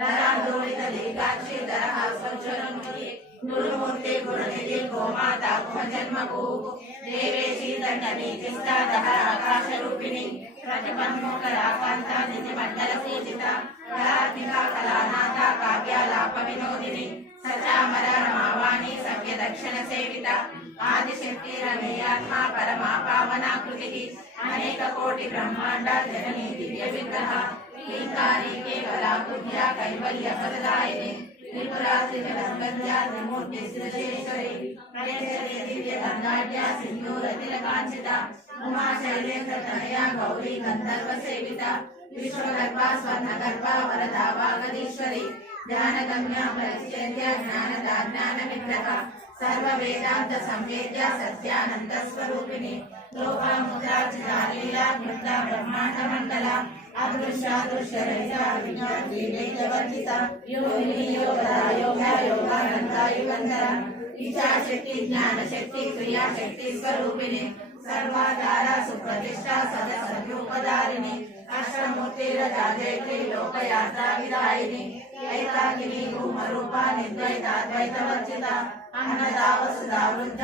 నరాందోళిత దీర్ఘాక్షి ధరహాస్వజ్వలముఖి గురుమూర్తి గురునిధి గోమాతా జన్మకు దేవేశీ దండనీతిస్తాదహ ఆకాశ రూపిణి ప్రతిపన్ముఖరాకాంత నిజమండల పూజిత కళాత్మిక కళానాథ కావ్యాలాప వినోదిని సచామర రమావాణి సవ్య దక్షిణ సేవిత ఆదిశక్తి రమేయాత్మ పరమా పావనాకృతి అనేక కోటి బ్రహ్మాండ జననీ దివ్య విగ్రహ లీంకారి కేవలా బుద్ధ్యా కైవల్య ఫలదాయిని త్రిపురాత్రి జగద్గద్యా త్రిమూర్తి శ్రీశేశ్వరి ప్రణేశ్వరి దివ్య గంగాఢ్య సింధూర తిలకాంచిత ఉమా శైలేంద్ర తనయ గౌరీ గంధర్వ సేవిత విశ్వగర్భ స్వర్ణగర్భ వరదా వాగదీశ్వరి జ్ఞానగమ్య పరిచ్ఛేద్య జ్ఞానదా జ్ఞాన విగ్రహ సర్వ వేదాంత సంవేద్య సత్యానంద స్వరూపిణి లోపాముద్రాచితాలీలా కృత బ్రహ్మాండ మండల అదృశ్యాదృశ్య రహిత విజ్ఞానవర్జిత యోగిని యోగదా యోగ యోగానంద యుగంధర ఇచ్ఛాశక్తి జ్ఞానశక్తి క్రియాశక్తి స్వరూపిణి సర్వాధార సుప్రతిష్ట సదసద్రూపధారిణి అష్టమూర్తిరజాజైత్రి లోకయాత్రా విదాయిని ఐతాకిని భూమరూప నిర్ద్వైతాద్వైత వర్జిత అన్నదా వసుదా వృద్ధ